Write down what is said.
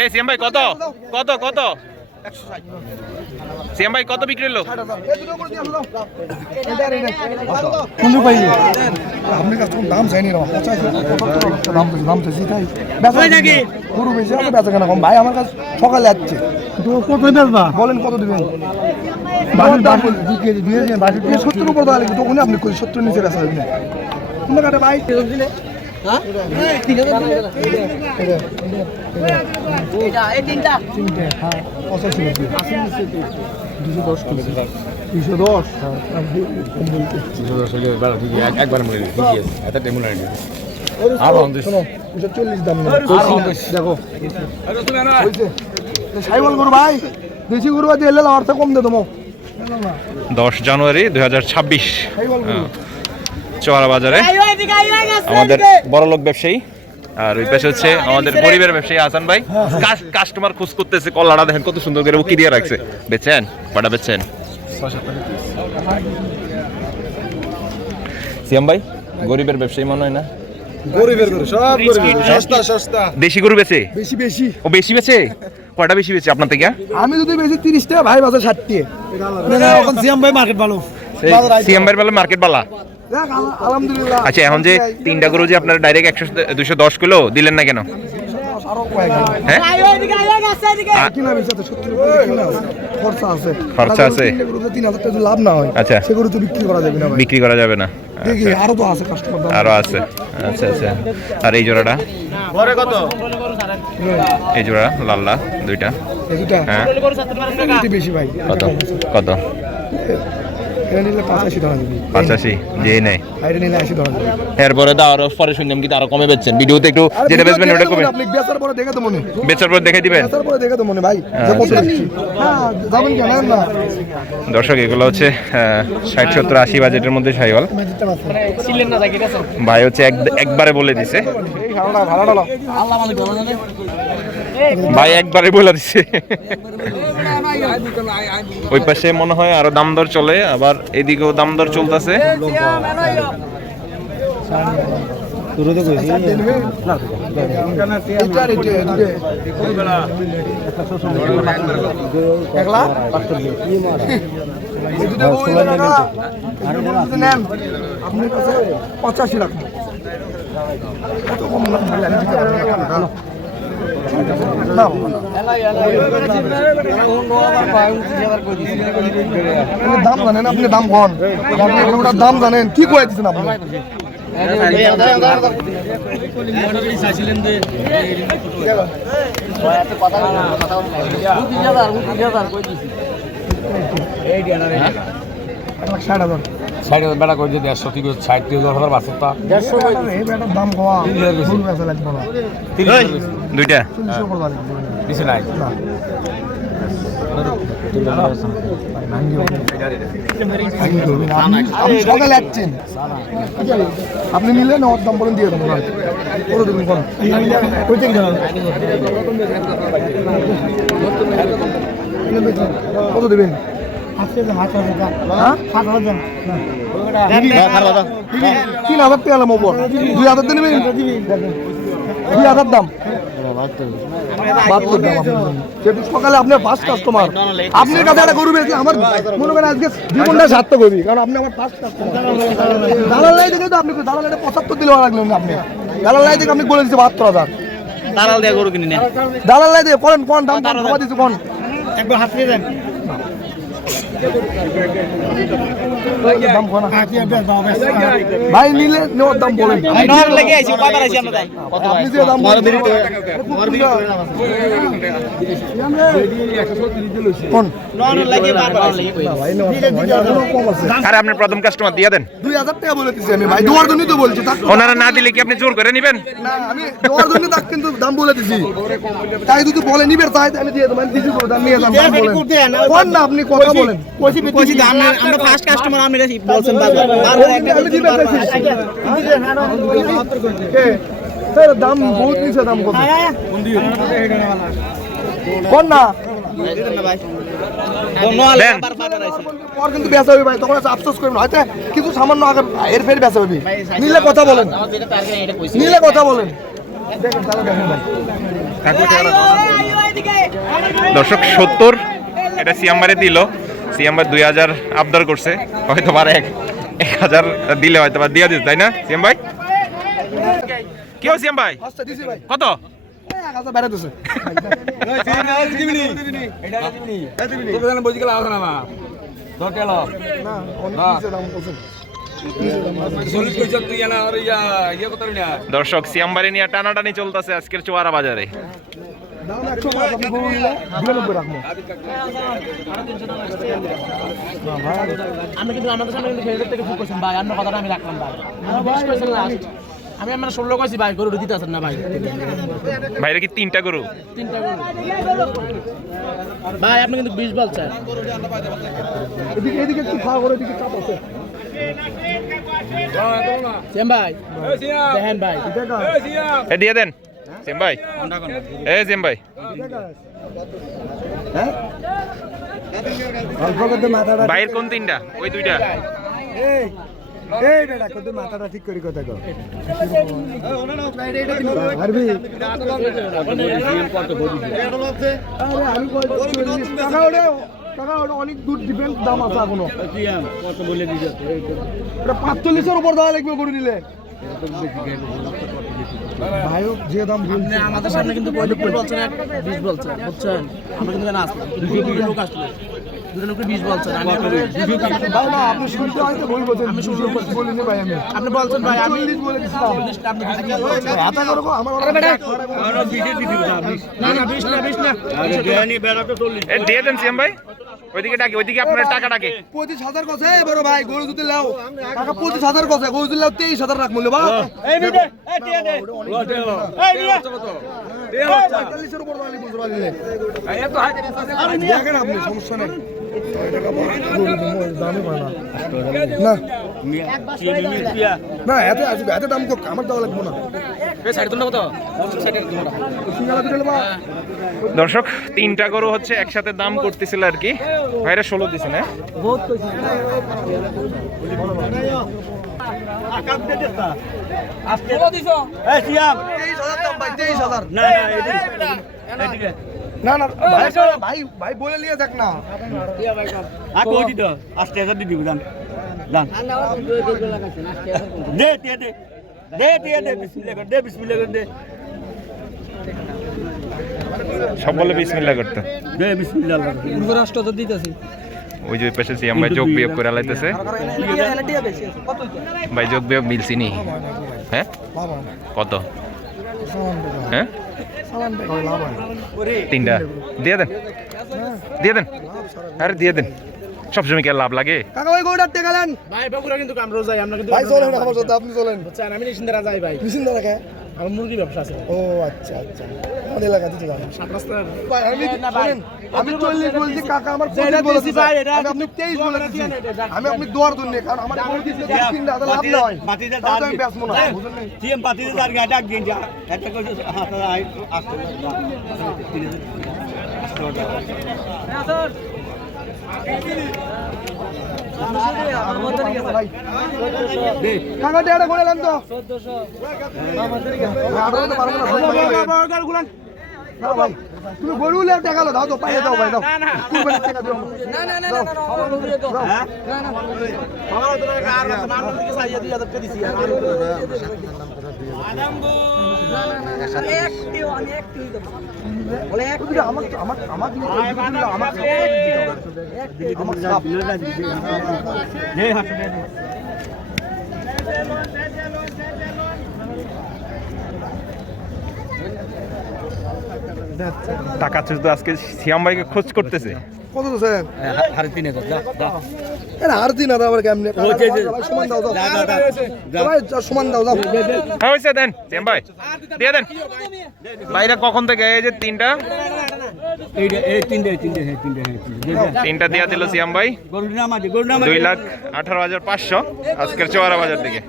এই সিএম ভাই কত কত কত সিএম ভাই কত বিক্রি হলো? আপনি কাছে দাম চাইনি দাম চাইছি তাই গরু বেশি আছে বেচা কেনা কম ভাই আমার কাছে সকালে আসছে বলেন কত দিবেন? 70 উপর দাঁড়ালে তখন আপনি 70 নিচে বেচা হবে না কোনটা কাটে ভাই একবার সাইবল গরু ভাই দেশি গরু দিলে অর্থ কম দে তোমার 10 জানুয়ারি 2026 চোয়ারা বাজারে আমাদের বড়লোক ব্যবসায়ী আর ওই পাশে হচ্ছে আমাদের গরিবের ব্যবসায়ী হাসান ভাই কাস্টমার খোঁজ করতেছে কলাটা দেখেন কত সুন্দর করে উকি দিয়ে রাখছে বেচেন কটা বেচেন সিয়াম ভাই গরিবের ব্যবসায়ী মনে হয় না গরিবের গরু সব গরিবের সস্তা সস্তা দেশি গরু বেচে বেশি বেশি ও বেশি বেচে কয়টা বেশি বেচে আপনার থেকে আমি যদি বেশি 30 টাকা ভাই বাজার 60 টাকা এখন সিএম ভাই মার্কেট ভালো সিএম ভাই বলে মার্কেট বালা আলহামদুলিল্লাহ আচ্ছা এখন যে তিনটা গরু যে আপনারা ডাইরেক্ট 210 কিলো দিলেন না কেন? খরচা আছে লাভ না হয় আচ্ছা সেগুলো তো বিক্রি করা যাবে না বিক্রি করা যাবে না আরো তো আছে কাস্টমার আরো আছে আচ্ছা আচ্ছা আর এই জোড়াটা কত এই জোড়া লাল্লা দুইটা হ্যাঁ বেশি ভাই কত কত 85 যেই নাই এরপরে তো আরো পরে শুনলাম কি আরো কমে বেচছেন ভিডিওতে একটু যেটা বেচবেন ওটা কমে আপনি বেচার পরে দেখে তো মনে বেচার পরে দেখাই দিবেন বেচার পরে দেখে তো মনে ভাই হ্যাঁ যাবেন কেন না দর্শক এগুলো হচ্ছে 60 70 80 বাজেটের মধ্যে সাইওয়াল ভাই হচ্ছে একবারে বলে দিছে ভাই একবারে বলে দিছে ওই পাশে মনে হয় আরো দাম দর চলে আবার এদিকেও দাম দর চলতেছে আপনি 85 লাখ দাম জানেন আপনি দাম কন ওটার দাম জানেন কি করে দিচ্ছেন আপনি বেড়া করে যদি 100 থেকে 60 থেকে 10,000 বাঁচতা 150 দাম কম দুইটা কিছু নাই সকালে যাচ্ছেন আপনি নিলেন ওর দাম বলেন দিয়ে দেবো কত দেবেন কত দেবেন 3,000 টাকা ওপর 2,000 দিয়ে নেবেন 2,000 দাম সকালে আপনার ফার্স্ট কাস্টমার আপনার কাছে একটা গরু বেশি আমার মনে করেন আজকে জীবনটা সার্থক করবি কারণ আপনি আমার ফার্স্ট কাস্টমার দালাল লাই দেখে তো আপনি দালাল 75 দিলে লাগলেন না আপনি দালাল লাই দেখে আপনি বলে দিচ্ছে 72,000 দালাল দিয়ে গরু কিনে নেন দালাল লাই দিয়ে কোন কোন দাম খাওয়া দিচ্ছে কোন একবার হাত দিয়ে দেন ভাই নিলে নেওয়ার দাম বলেন আপনি যে দাম আরে আপনি প্রথম কাস্টমার দিয়ে দেন 2,000 টাকা বলে দিচ্ছি আমি ভাই দেওয়ার জন্যই তো বলছি ওনারা না দিলে কি আপনি জোর করে নেবেন না আমি দেওয়ার জন্য তাক কিন্তু দাম বলে দিছি তাই যদি বলে নিবে তাই আমি দিয়ে দেব আমি দিছি করে দাম নিয়ে দাম বলেন কোন না আপনি কথা বলেন কইছি দাম আমরা ফার্স্ট কাস্টমার আমরা বলছেন বাজার আমি দিবে চাইছি স্যার দাম বহুত নিচে দাম কত কোন না দেন। পর কিন্তু বেচা হবে ভাই, তখন আছে আফসোস করবেন হয়তো কিছু সামান্য আগে এর ফের বেচা হবে। নিলে কথা বলেন, নিলে কথা বলেন। দেখেন তাহলে দেখেন ভাই, দর্শক 70 এটা সিয়াম্বারে দিল। সিয়াম্বার 2000 আবদার করছে, হয়তো পারে 1000 দিলে হয়তো বা দিয়ে দিত, তাই না সিয়াম ভাই? কি হচ্ছে সিয়াম ভাই? আচ্ছা দিছি ভাই, কত? 1000 বেড়ে দিছে। না অনেক দিছে দাম বলছেন। দর্শক সিয়াম্বারে নিয়ে টানাটানি চলতেছে আজকের চোয়ারা বাজারে। দাম 105 আপনি গরু নিলে 92 রাখবো। আমি কিন্তু আমাদের সামনে কিন্তু ফেরত থেকে ভুল করছেন ভাই, আপনার কথাটা আমি রাখলাম ভাই। আমি আমরা 16 কইছি ভাই, গরু দিতে আছেন না ভাই। ভাইরে কি 3টা গরু? 3টা গরু ভাই, আপনি কিন্তু 20 বলছেন। এদিকে এদিকে একটু খাওয়া করে, এদিকে চাপ আছে। সেম ভাই দেখেন ভাই, এ দিয়ে দেন সিয়াম ভাই। এ সিয়াম ভাই, হ্যাঁ অল্প করতে মাথাটা, ভাইয়ের কোন 3টা? ওই 2টা। এই এই বেটা কত মাথাটা ঠিক করে কথা কও। আরবি আরে আমি কই টাকা ওটা অনেক দূর ডিপেন্ড দাম আছে এখনো। কত বলে দিছো? এটা 45 এর উপর দেওয়া লাগবে গরু নিলে। ভাইও যে দাম বলছে আমাদের সামনে কিন্তু 20 বলছেন, 20 বলছেন, বুঝছেন? আমরা কিন্তু না আসলাম, দুটো লোক আসলো, দুটো লোক 20 বলছেন। আমি ভাই না, আপনি শুনতে হয়তো ভুল বলছেন। আমি শুরু বলিনি ভাই, আমি আপনি বলছেন ভাই, আমি 40 বলে দিছিলাম। 40 আপনি 20 বলছেন। এত করব আমার না না 20 না 20 না, এ দিয়ে দেন সিয়াম ভাই। ওইদিকে ডাকে, ওইদিকে আপনার টাকা ডাকে। 25,000 কছে বড় ভাই, গরু যদি লাও টাকা 25,000 কছে, গরু যদি লাও 23,000 রাখ মূল্য বা এই মিটে এই টিয়া দে, এই মিটে 45 এর উপর দালি বুঝতে পারলে দেখেন আপনি, সমস্যা নেই। না না এত আসবে, এত দাম তো আমার দেওয়া লাগবে না। সিঙ্গালা দিলে বা দর্শক 3টা গরু হচ্ছে একসাথে দাম করতেছিল আর কি। ভাইরা 16 দিছে না? বহুত কইছে। 23,000 দাম ভাই, 23,000। না না ভাই ভাই বলে নিয়ে যাক না। সব বলে বিসমিল্লাহ করতে। ওই যে পেছে সিয়াম ভাই যোগ বিয়োগ করে লাইতেছে। ভাই যোগ বিয়োগ মিলছি নি? হ্যাঁ কত? হ্যাঁ 3টা দিয়ে দেন, দিয়ে দেন, আরে দিয়ে দেন। সবসময় কি আর লাভ লাগে? কাকা ভাই গরুটা টেকা নেন ভাই, বগুড়া কিন্তু কামরো যাই, আমরা কিন্তু ভাই। চলেন আমার সাথে, আপনি চলেন। বুঝছেন? আমি নিশিন্দারা যাই ভাই, নিশ্চিন্তে রাখে। আমার মুরগি ব্যবসা আছে। ও আচ্ছা আচ্ছা, আমাদের এলাকাতে চলে আসেন। সাত রাস্তার ভাই আমি না ভাই, শোনেন, আমি 40 বলছি, কাকা আমার যেটা 25 বলেছে দিছি ভাই, এটা আমি আপনি 23 বলে দিছি। এটা দেন। আমি আপনি দোয়ার জন্য, কারণ আমার গরু দিতে 3টা আদা লাভ না হয়, তাহলে আমি বেচবো না, বুঝলেন না? ভাই কাকা টেয়াটা করে নেন তো। 1400 না ভাই, তুমি গরু লে টাকা দাও তো, পাইয়ে দাও ভাই, দাও কুরবানির টাকা দাও। না না না না হ্যাঁ আমার তো আর আমার দিকে চাইয়ে 2000 টাকা দিছি আর আমার আমার আমার টাকা শুধু আজকে সিয়াম ভাইকে খোঁজ করতেছে। কত তো স্যার? সাড়ে 3,000 দাও। এর আর দিন আদা আবার কেমনে? সমান দাও দাও ভাই, সমান দাও দাও। হ্যাঁ হয়েছে, দেন সিয়াম ভাই, দিয়ে দেন। ভাইরা কখন থেকে এই যে 3টা এই 3টা 3টা দিয়া দিল সিয়াম ভাই। 2,18,500 আজকের চোয়ারা বাজার থেকে।